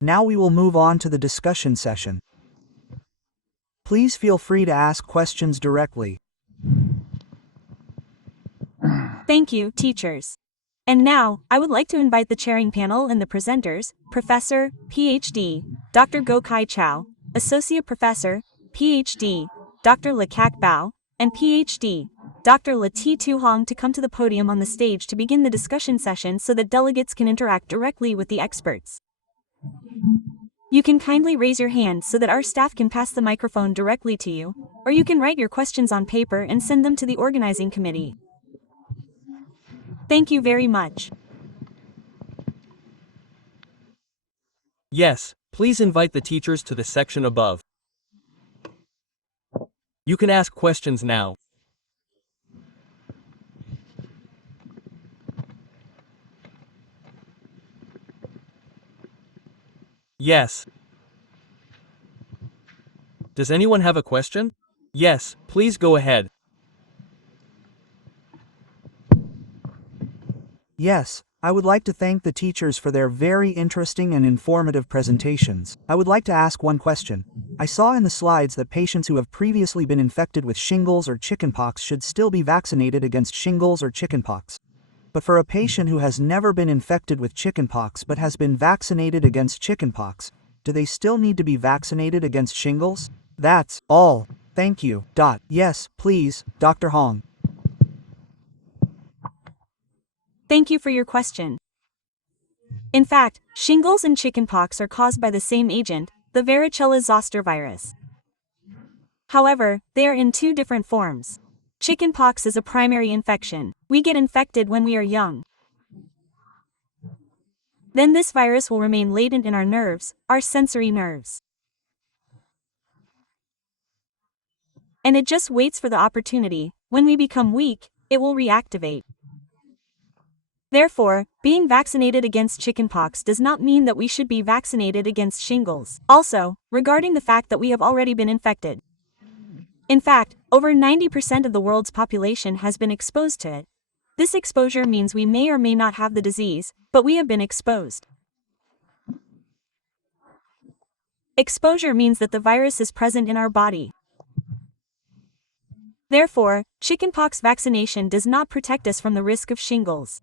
Now we will move on to the discussion session. Please feel free to ask questions directly. Thank you, teachers. And now, I would like to invite the chairing panel and the presenters, Professor, Ph.D., Dr. Go-Kai Chow, Associate Professor, Ph.D., Dr. Le-Kak Bao, and Ph.D., Dr. Le-T Tu Hong to come to the podium on the stage to begin the discussion session so that delegates can interact directly with the experts. You can kindly raise your hand so that our staff can pass the microphone directly to you, or you can write your questions on paper and send them to the organizing committee. Thank you very much. Yes, please invite the teachers to the section above. You can ask questions now. Yes. Does anyone have a question? Yes, please go ahead. Yes, I would like to thank the teachers for their very interesting and informative presentations. I would like to ask one question. I saw in the slides that patients who have previously been infected with shingles or chickenpox should still be vaccinated against shingles or chickenpox. But for a patient who has never been infected with chickenpox but has been vaccinated against chickenpox, do they still need to be vaccinated against shingles? That's all. Thank you. Yes, please, Dr. Hong. Thank you for your question. In fact, shingles and chickenpox are caused by the same agent, the varicella zoster virus. However, they are in two different forms. Chickenpox is a primary infection. We get infected when we are young. Then this virus will remain latent in our nerves, our sensory nerves. And it just waits for the opportunity. When we become weak, it will reactivate. Therefore, being vaccinated against chickenpox does not mean that we should be vaccinated against shingles. Also, regarding the fact that we have already been infected. In fact, over 90% of the world's population has been exposed to it. This exposure means we may or may not have the disease, but we have been exposed. Exposure means that the virus is present in our body. Therefore, chickenpox vaccination does not protect us from the risk of shingles.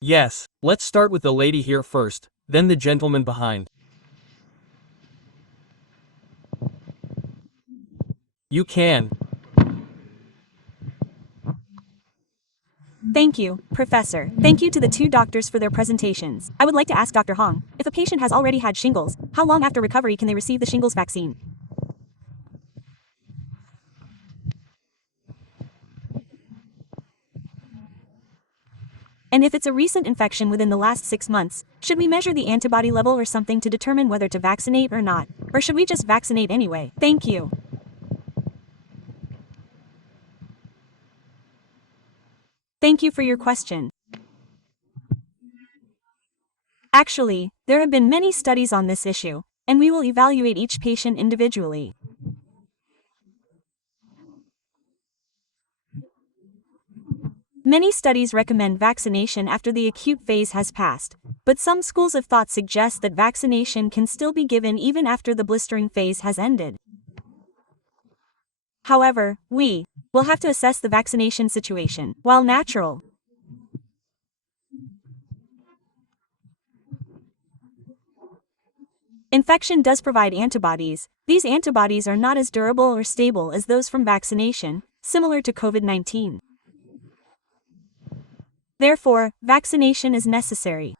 Yes, let's start with the lady here first, then the gentleman behind. You can. Thank you, Professor. Thank you to the two doctors for their presentations. I would like to ask Dr. Hong, if a patient has already had shingles, how long after recovery can they receive the shingles vaccine? And if it's a recent infection within the last 6 months, should we measure the antibody level or something to determine whether to vaccinate or not? Or should we just vaccinate anyway? Thank you. Thank you for your question. Actually, there have been many studies on this issue, and we will evaluate each patient individually. Many studies recommend vaccination after the acute phase has passed, but some schools of thought suggest that vaccination can still be given even after the blistering phase has ended. However, we will have to assess the vaccination situation. While natural, infection does provide antibodies. These antibodies are not as durable or stable as those from vaccination, similar to COVID-19. Therefore, vaccination is necessary.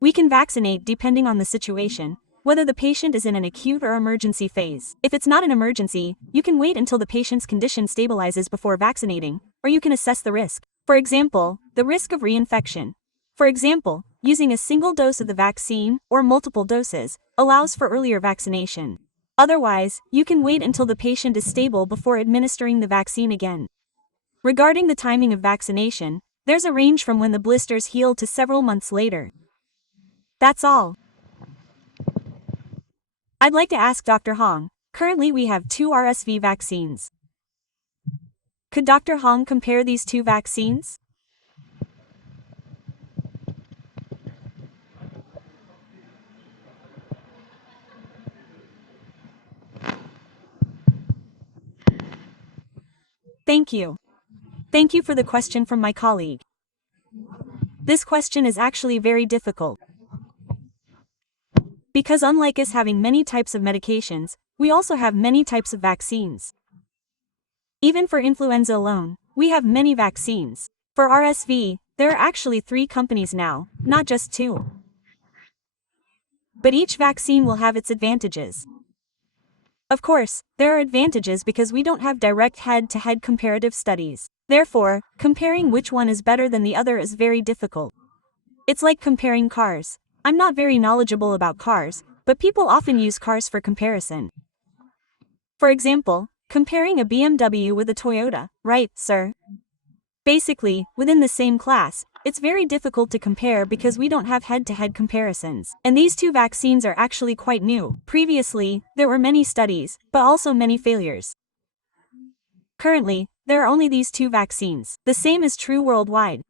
We can vaccinate depending on the situation, whether the patient is in an acute or emergency phase. If it's not an emergency, you can wait until the patient's condition stabilizes before vaccinating, or you can assess the risk. For example, the risk of reinfection. For example, using a single dose of the vaccine, or multiple doses, allows for earlier vaccination. Otherwise, you can wait until the patient is stable before administering the vaccine again. Regarding the timing of vaccination, there's a range from when the blisters heal to several months later. That's all. I'd like to ask Dr. Hong, currently we have 2 RSV vaccines. Could Dr. Hong compare these 2 vaccines? Thank you. Thank you for the question from my colleague. This question is actually very difficult. Because unlike us having many types of medications, we also have many types of vaccines. Even for influenza alone, we have many vaccines. For RSV, there are actually 3 companies now, not just 2. But each vaccine will have its advantages. Of course, there are advantages because we don't have direct head-to-head comparative studies. Therefore, comparing which one is better than the other is very difficult. It's like comparing cars. I'm not very knowledgeable about cars, but people often use cars for comparison. For example, comparing a BMW with a Toyota, right, sir? Basically, within the same class, it's very difficult to compare because we don't have head-to-head comparisons. And these 2 vaccines are actually quite new. Previously, there were many studies, but also many failures. Currently, there are only these 2 vaccines. The same is true worldwide.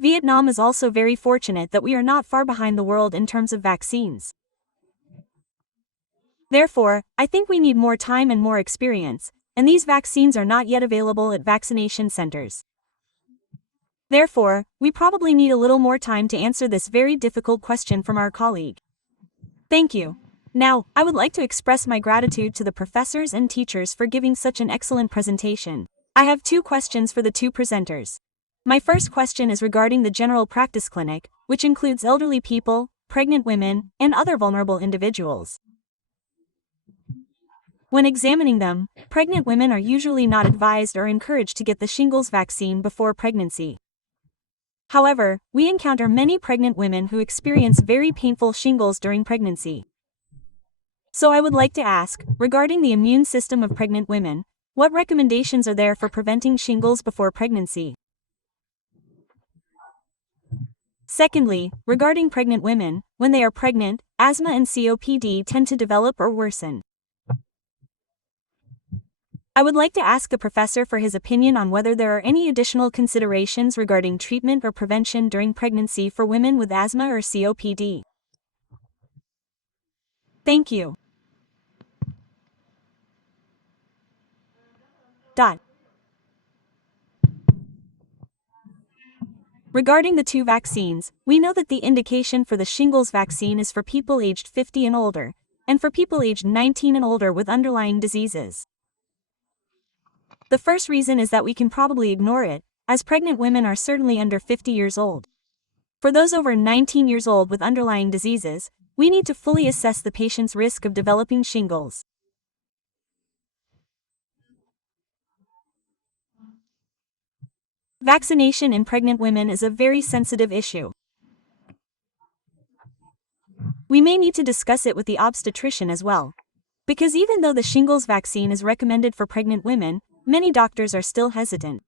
Vietnam is also very fortunate that we are not far behind the world in terms of vaccines. Therefore, I think we need more time and more experience, and these vaccines are not yet available at vaccination centers. Therefore, we probably need a little more time to answer this very difficult question from our colleague. Thank you. Now, I would like to express my gratitude to the professors and teachers for giving such an excellent presentation. I have 2 questions for the 2 presenters. My first question is regarding the general practice clinic, which includes elderly people, pregnant women, and other vulnerable individuals. When examining them, pregnant women are usually not advised or encouraged to get the shingles vaccine before pregnancy. However, we encounter many pregnant women who experience very painful shingles during pregnancy. So I would like to ask, regarding the immune system of pregnant women, what recommendations are there for preventing shingles before pregnancy? Secondly, regarding pregnant women, when they are pregnant, asthma and COPD tend to develop or worsen. I would like to ask the professor for his opinion on whether there are any additional considerations regarding treatment or prevention during pregnancy for women with asthma or COPD. Thank you. Regarding the 2 vaccines, we know that the indication for the shingles vaccine is for people aged 50 and older, and for people aged 19 and older with underlying diseases. The first reason is that we can probably ignore it, as pregnant women are certainly under 50 years old. For those over 19 years old with underlying diseases, we need to fully assess the patient's risk of developing shingles. Vaccination in pregnant women is a very sensitive issue. We may need to discuss it with the obstetrician as well. Because even though the shingles vaccine is recommended for pregnant women, many doctors are still hesitant.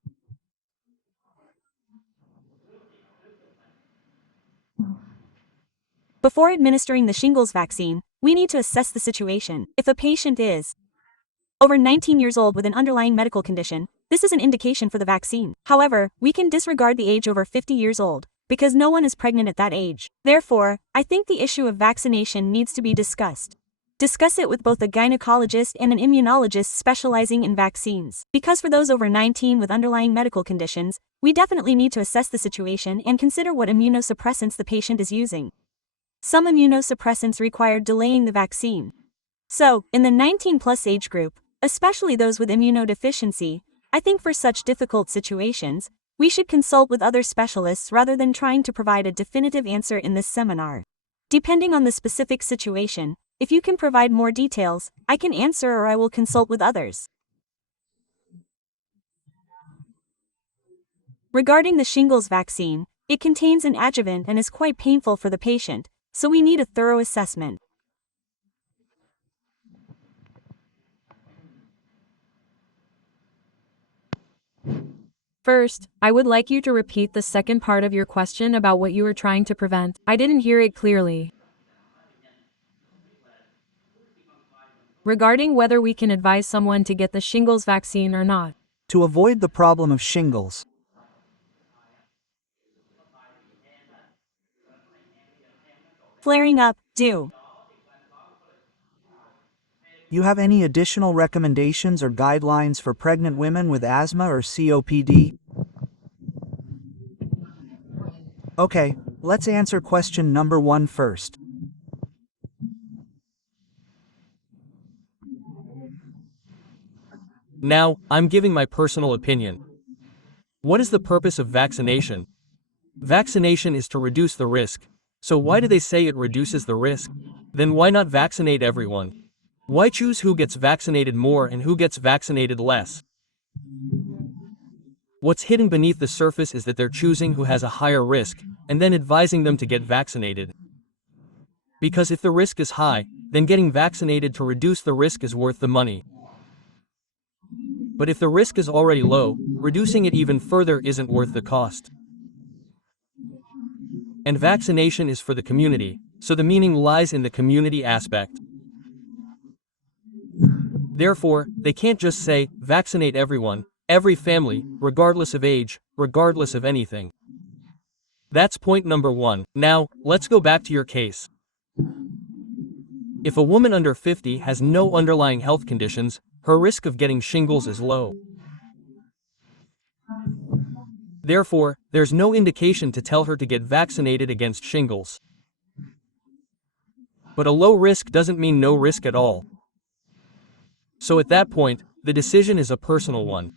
Before administering the shingles vaccine, we need to assess the situation. If a patient is over 19 years old with an underlying medical condition, this is an indication for the vaccine. However, we can disregard the age over 50 years old, because no one is pregnant at that age. Therefore, I think the issue of vaccination needs to be discussed. Discuss it with both a gynecologist and an immunologist specializing in vaccines. Because for those over 19 with underlying medical conditions, we definitely need to assess the situation and consider what immunosuppressants the patient is using. Some immunosuppressants require delaying the vaccine. So, in the 19+ age group, especially those with immunodeficiency, I think for such difficult situations, we should consult with other specialists rather than trying to provide a definitive answer in this seminar. Depending on the specific situation, if you can provide more details, I can answer or I will consult with others. Regarding the shingles vaccine, it contains an adjuvant and is quite painful for the patient, so we need a thorough assessment. First, I would like you to repeat the second part of your question about what you were trying to prevent. I didn't hear it clearly. Regarding whether we can advise someone to get the shingles vaccine or not. To avoid the problem of shingles. Flaring up, do. You have any additional recommendations or guidelines for pregnant women with asthma or COPD? Okay, let's answer question number 1 first. Now, I'm giving my personal opinion. What is the purpose of vaccination? Vaccination is to reduce the risk. So why do they say it reduces the risk? Then why not vaccinate everyone? Why choose who gets vaccinated more and who gets vaccinated less? What's hidden beneath the surface is that they're choosing who has a higher risk, and then advising them to get vaccinated. Because if the risk is high, then getting vaccinated to reduce the risk is worth the money. But if the risk is already low, reducing it even further isn't worth the cost. And vaccination is for the community, so the meaning lies in the community aspect. Therefore, they can't just say, vaccinate everyone, every family, regardless of age, regardless of anything. That's point number 1. Now, let's go back to your case. If a woman under 50 has no underlying health conditions, her risk of getting shingles is low. Therefore, there's no indication to tell her to get vaccinated against shingles. But a low risk doesn't mean no risk at all. So at that point, the decision is a personal one.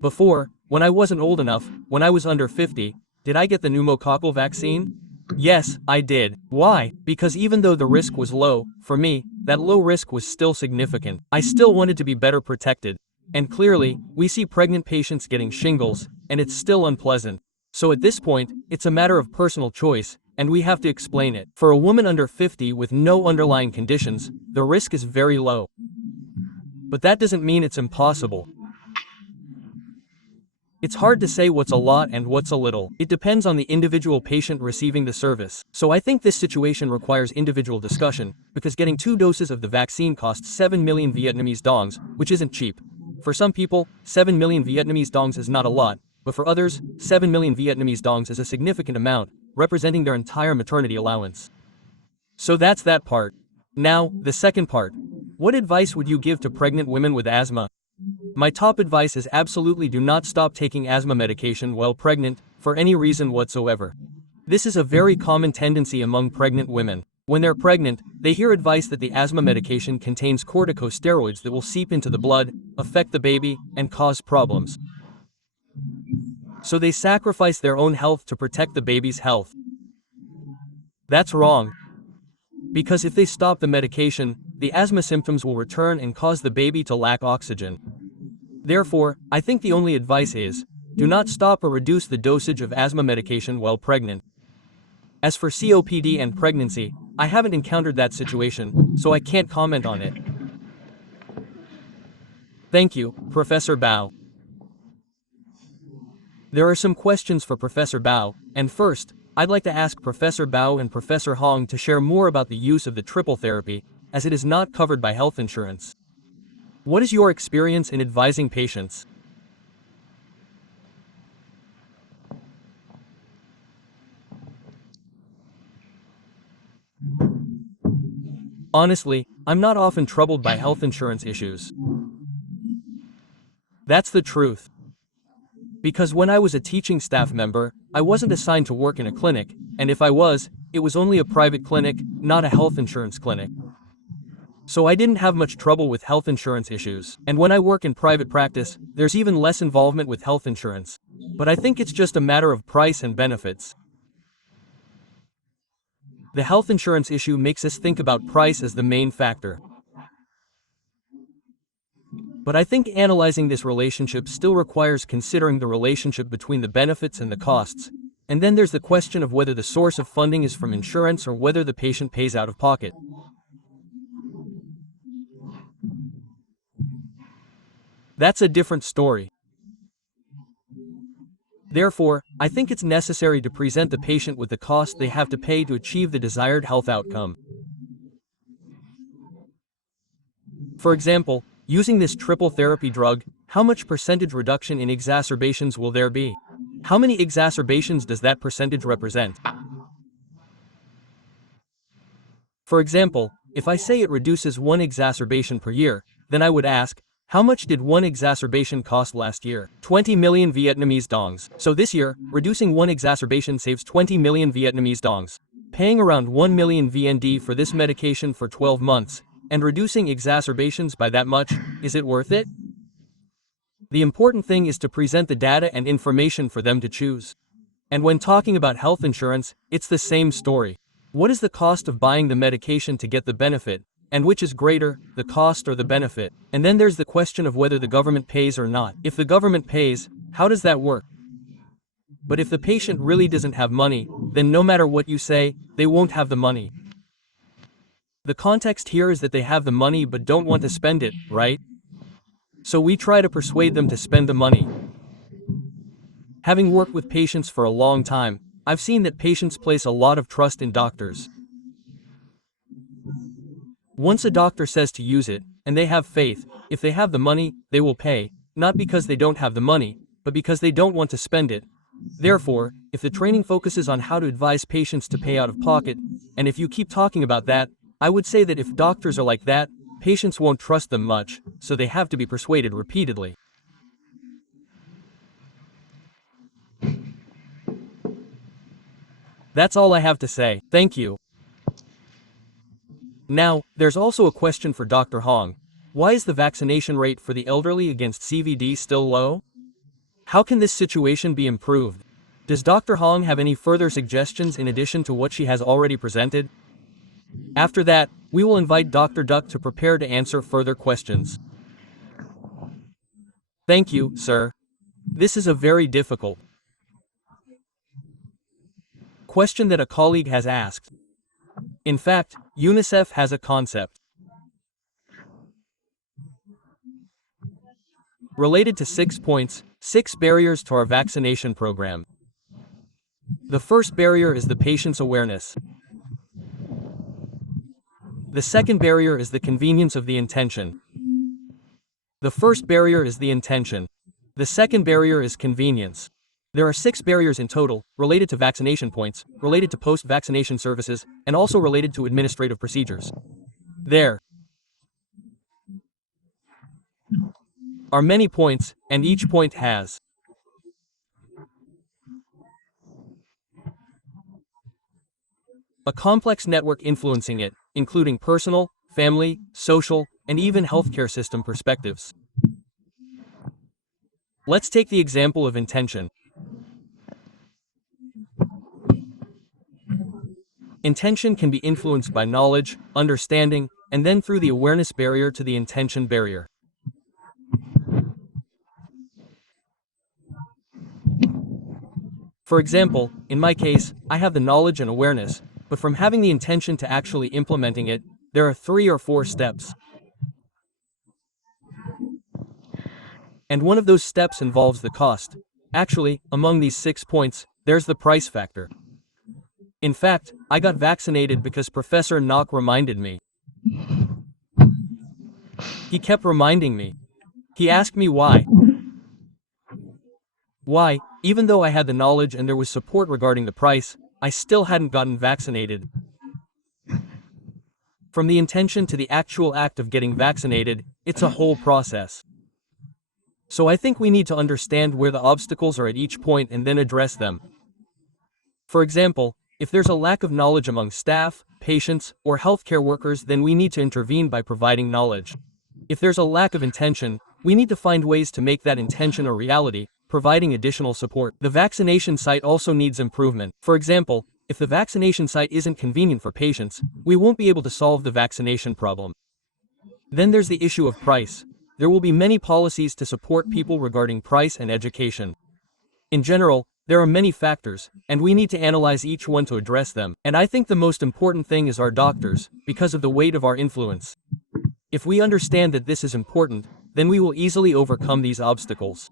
Before, when I wasn't old enough, when I was under 50, did I get the pneumococcal vaccine? Yes, I did. Why? Because even though the risk was low, for me, that low risk was still significant. I still wanted to be better protected. And clearly, we see pregnant patients getting shingles, and it's still unpleasant. So at this point, it's a matter of personal choice, and we have to explain it. For a woman under 50 with no underlying conditions, the risk is very low. But that doesn't mean it's impossible. It's hard to say what's a lot and what's a little. It depends on the individual patient receiving the service. So I think this situation requires individual discussion, because getting 2 doses of the vaccine costs 7 million Vietnamese dongs, which isn't cheap. For some people, 7 million Vietnamese dongs is not a lot, but for others, 7 million Vietnamese dongs is a significant amount, representing their entire maternity allowance. So that's that part. Now, the second part. What advice would you give to pregnant women with asthma? My top advice is absolutely do not stop taking asthma medication while pregnant, for any reason whatsoever. This is a very common tendency among pregnant women. When they're pregnant, they hear advice that the asthma medication contains corticosteroids that will seep into the blood, affect the baby, and cause problems. So they sacrifice their own health to protect the baby's health. That's wrong. Because if they stop the medication, the asthma symptoms will return and cause the baby to lack oxygen. Therefore, I think the only advice is, do not stop or reduce the dosage of asthma medication while pregnant. As for COPD and pregnancy, I haven't encountered that situation, so I can't comment on it. Thank you, Professor Bao. There are some questions for Professor Bao, and first, I'd like to ask Professor Bao and Professor Hong to share more about the use of the triple therapy, as it is not covered by health insurance. What is your experience in advising patients? Honestly, I'm not often troubled by health insurance issues. That's the truth. Because when I was a teaching staff member, I wasn't assigned to work in a clinic, and if I was, it was only a private clinic, not a health insurance clinic. So I didn't have much trouble with health insurance issues. And when I work in private practice, there's even less involvement with health insurance. But I think it's just a matter of price and benefits. The health insurance issue makes us think about price as the main factor. But I think analyzing this relationship still requires considering the relationship between the benefits and the costs. And then there's the question of whether the source of funding is from insurance or whether the patient pays out of pocket. That's a different story. Therefore, I think it's necessary to present the patient with the cost they have to pay to achieve the desired health outcome. For example, using this triple therapy drug, how much percentage reduction in exacerbations will there be? How many exacerbations does that percentage represent? For example, If I say it reduces one exacerbation per year, then I would ask, how much did one exacerbation cost last year? 20 million Vietnamese dongs. So this year, reducing one exacerbation saves 20 million Vietnamese dongs. Paying around 1 million VND for this medication for 12 months, and reducing exacerbations by that much, is it worth it? The important thing is to present the data and information for them to choose. And when talking about health insurance, it's the same story. What is the cost of buying the medication to get the benefit, and which is greater, the cost or the benefit? And then there's the question of whether the government pays or not. If the government pays, how does that work? But if the patient really doesn't have money, then no matter what you say, they won't have the money. The context here is that they have the money but don't want to spend it, right? So we try to persuade them to spend the money. Having worked with patients for a long time, I've seen that patients place a lot of trust in doctors. Once a doctor says to use it, and they have faith, if they have the money, they will pay, not because they don't have the money, but because they don't want to spend it. Therefore, if the training focuses on how to advise patients to pay out of pocket, and if you keep talking about that, I would say that if doctors are like that, patients won't trust them much, so they have to be persuaded repeatedly. That's all I have to say, thank you. Now, there's also a question for Dr. Hong. Why is the vaccination rate for the elderly against CVD still low? How can this situation be improved? Does Dr. Hong have any further suggestions in addition to what she has already presented? After that, we will invite Dr. Duck to prepare to answer further questions. Thank you, sir. This is a very difficult question that a colleague has asked. In fact, UNICEF has a concept related to 6 points, 6 barriers to our vaccination program. The first barrier is the patient's awareness. The second barrier is the convenience of the intention. The first barrier is the intention. The second barrier is convenience. There are 6 barriers in total, related to vaccination points, related to post-vaccination services, and also related to administrative procedures. There are many points, and each point has a complex network influencing it, including personal, family, social, and even healthcare system perspectives. Let's take the example of intention. Intention can be influenced by knowledge, understanding, and then through the awareness barrier to the intention barrier. For example, in my case, I have the knowledge and awareness, but from having the intention to actually implementing it, there are 3 or 4 steps. And one of those steps involves the cost. Actually, among these 6 points, there's the price factor. In fact, I got vaccinated because Professor Knock reminded me. He kept reminding me. He asked me why. Why, even though I had the knowledge and there was support regarding the price, I still hadn't gotten vaccinated. From the intention to the actual act of getting vaccinated, it's a whole process. So I think we need to understand where the obstacles are at each point and then address them. For example, if there's a lack of knowledge among staff, patients, or healthcare workers, then we need to intervene by providing knowledge. If there's a lack of intention, we need to find ways to make that intention a reality, providing additional support. The vaccination site also needs improvement. For example, if the vaccination site isn't convenient for patients, we won't be able to solve the vaccination problem. Then there's the issue of price. There will be many policies to support people regarding price and education. In general, there are many factors, and we need to analyze each one to address them. And I think the most important thing is our doctors, because of the weight of our influence. If we understand that this is important, then we will easily overcome these obstacles.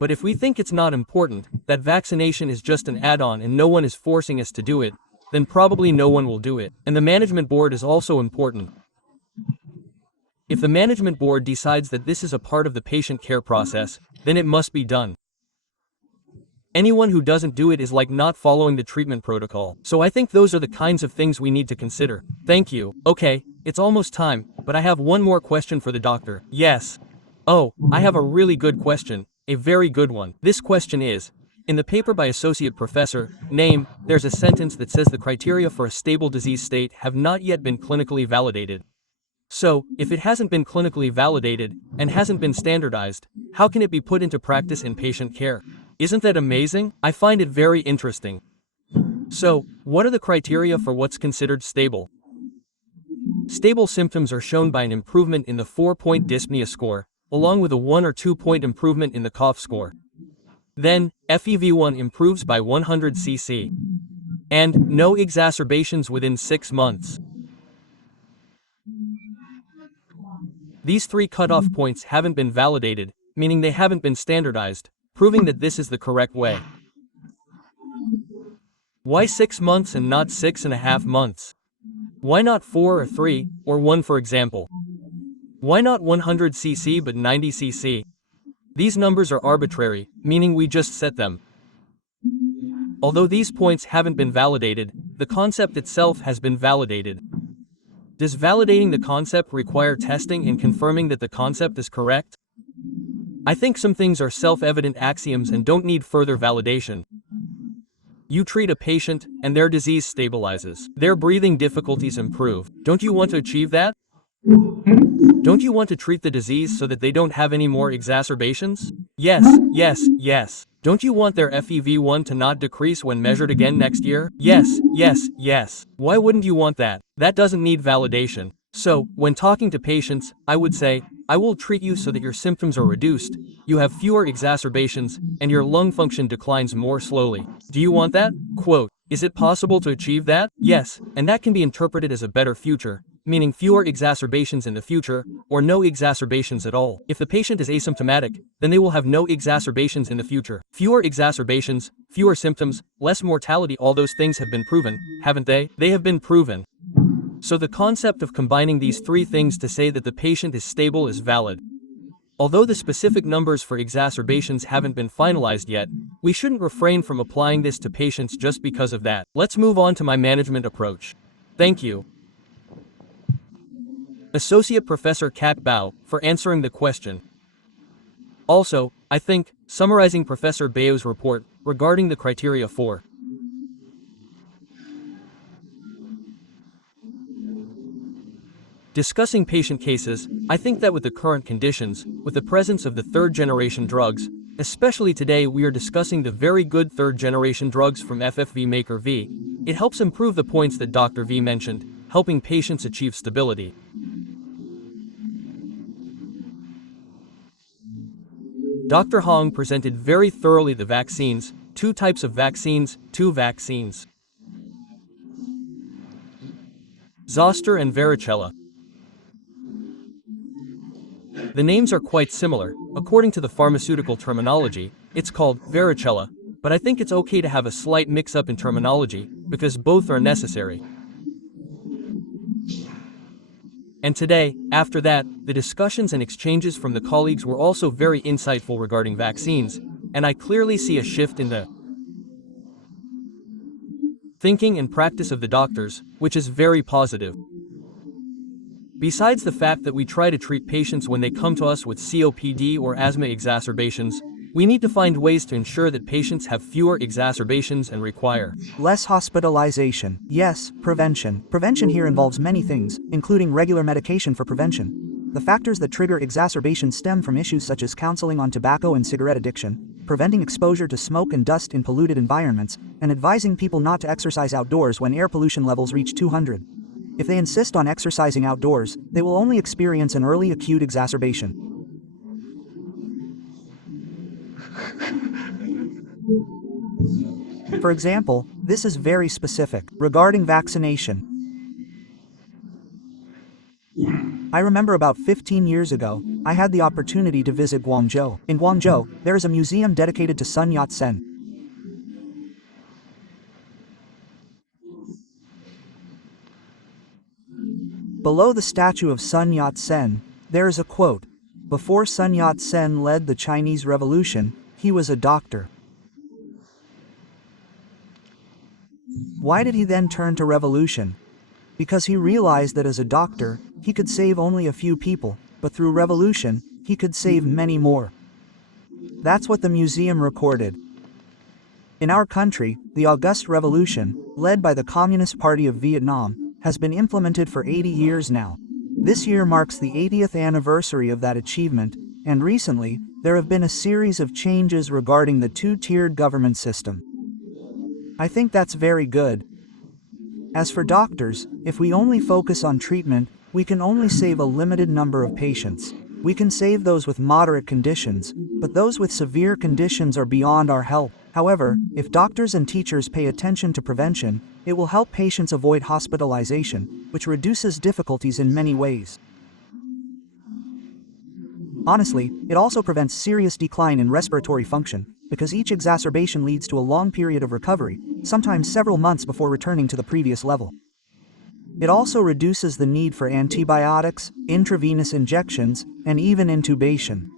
But if we think it's not important, that vaccination is just an add-on and no one is forcing us to do it, then probably no one will do it. And the management board is also important. If the management board decides that this is a part of the patient care process, then it must be done. Anyone who doesn't do it is like not following the treatment protocol. So I think those are the kinds of things we need to consider. Thank you. Okay, it's almost time, but I have one more question for the doctor. Yes. Oh, I have a really good question. A very good one. This question is, in the paper by Associate Professor, name, there's a sentence that says the criteria for a stable disease state have not yet been clinically validated. So, if it hasn't been clinically validated, and hasn't been standardized, how can it be put into practice in patient care? Isn't that amazing? I find it very interesting. So, what are the criteria for what's considered stable? Stable symptoms are shown by an improvement in the 4-point dyspnea score, along with a 1 or 2-point improvement in the cough score. Then, FEV1 improves by 100 cc. And, no exacerbations within 6 months. These 3 cutoff points haven't been validated, meaning they haven't been standardized, proving that this is the correct way. Why 6 months and not 6.5 months? Why not 4 or 3, or 1 for example? Why not 100 cc but 90 cc? These numbers are arbitrary, meaning we just set them. Although these points haven't been validated, the concept itself has been validated. Does validating the concept require testing and confirming that the concept is correct? I think some things are self-evident axioms and don't need further validation. You treat a patient, and their disease stabilizes. Their breathing difficulties improve. Don't you want to achieve that? Don't you want to treat the disease so that they don't have any more exacerbations? Yes, yes, yes. Don't you want their FEV1 to not decrease when measured again next year? Yes, yes, yes. Why wouldn't you want that? That doesn't need validation. So, when talking to patients, I would say, I will treat you so that your symptoms are reduced, you have fewer exacerbations, and your lung function declines more slowly. Do you want that? Quote, is it possible to achieve that? Yes, and that can be interpreted as a better future, meaning fewer exacerbations in the future, or no exacerbations at all. If the patient is asymptomatic, then they will have no exacerbations in the future. Fewer exacerbations, fewer symptoms, less mortality, all those things have been proven, haven't they? They have been proven. So the concept of combining these 3 things to say that the patient is stable is valid. Although the specific numbers for exacerbations haven't been finalized yet, we shouldn't refrain from applying this to patients just because of that. Let's move on to my management approach. Thank you, Associate Professor Kat Bao, for answering the question. Also, I think, summarizing Professor Bao's report regarding the criteria for discussing patient cases, I think that with the current conditions, with the presence of the 3rd-generation drugs, especially today we are discussing the very good 3rd-generation drugs from FFV Maker V, it helps improve the points that Dr. V mentioned, helping patients achieve stability. Dr. Hong presented very thoroughly the vaccines, 2 types of vaccines, 2 vaccines. Zoster and varicella. The names are quite similar. According to the pharmaceutical terminology, it's called varicella, but I think it's okay to have a slight mix-up in terminology, because both are necessary. And today, after that, the discussions and exchanges from the colleagues were also very insightful regarding vaccines, and I clearly see a shift in the thinking and practice of the doctors, which is very positive. Besides the fact that we try to treat patients when they come to us with COPD or asthma exacerbations, we need to find ways to ensure that patients have fewer exacerbations and require less hospitalization. Yes, prevention. Prevention here involves many things, including regular medication for prevention. The factors that trigger exacerbation stem from issues such as counseling on tobacco and cigarette addiction, preventing exposure to smoke and dust in polluted environments, and advising people not to exercise outdoors when air pollution levels reach 200. If they insist on exercising outdoors, they will only experience an early acute exacerbation. For example, this is very specific. Regarding vaccination, I remember about 15 years ago, I had the opportunity to visit Guangzhou. In Guangzhou, there is a museum dedicated to Sun Yat-sen. Below the statue of Sun Yat-sen, there is a quote, "Before Sun Yat-sen led the Chinese Revolution, he was a doctor." Why did he then turn to revolution? Because he realized that as a doctor, he could save only a few people, but through revolution, he could save many more. That's what the museum recorded. In our country, the August Revolution, led by the Communist Party of Vietnam, has been implemented for 80 years now. This year marks the 80th anniversary of that achievement, and recently, there have been a series of changes regarding the two-tiered government system. I think that's very good. As for doctors, if we only focus on treatment, we can only save a limited number of patients. We can save those with moderate conditions, but those with severe conditions are beyond our help. However, if doctors and teachers pay attention to prevention, it will help patients avoid hospitalization, which reduces difficulties in many ways. Honestly, it also prevents serious decline in respiratory function, because each exacerbation leads to a long period of recovery, sometimes several months before returning to the previous level. It also reduces the need for antibiotics, intravenous injections, and even intubation.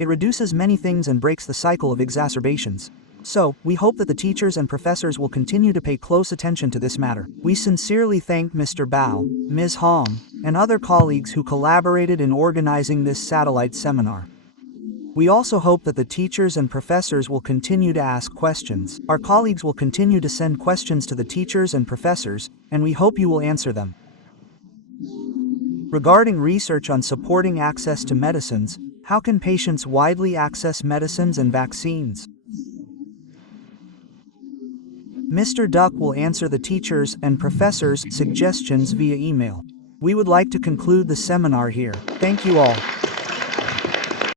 It reduces many things and breaks the cycle of exacerbations. So, we hope that the teachers and professors will continue to pay close attention to this matter. We sincerely thank Mr. Bao, Ms. Hong, and other colleagues who collaborated in organizing this satellite seminar. We also hope that the teachers and professors will continue to ask questions. Our colleagues will continue to send questions to the teachers and professors, and we hope you will answer them. Regarding research on supporting access to medicines, how can patients widely access medicines and vaccines? Mr. Duck will answer the teachers' and professors' suggestions via email. We would like to conclude the seminar here. Thank you all.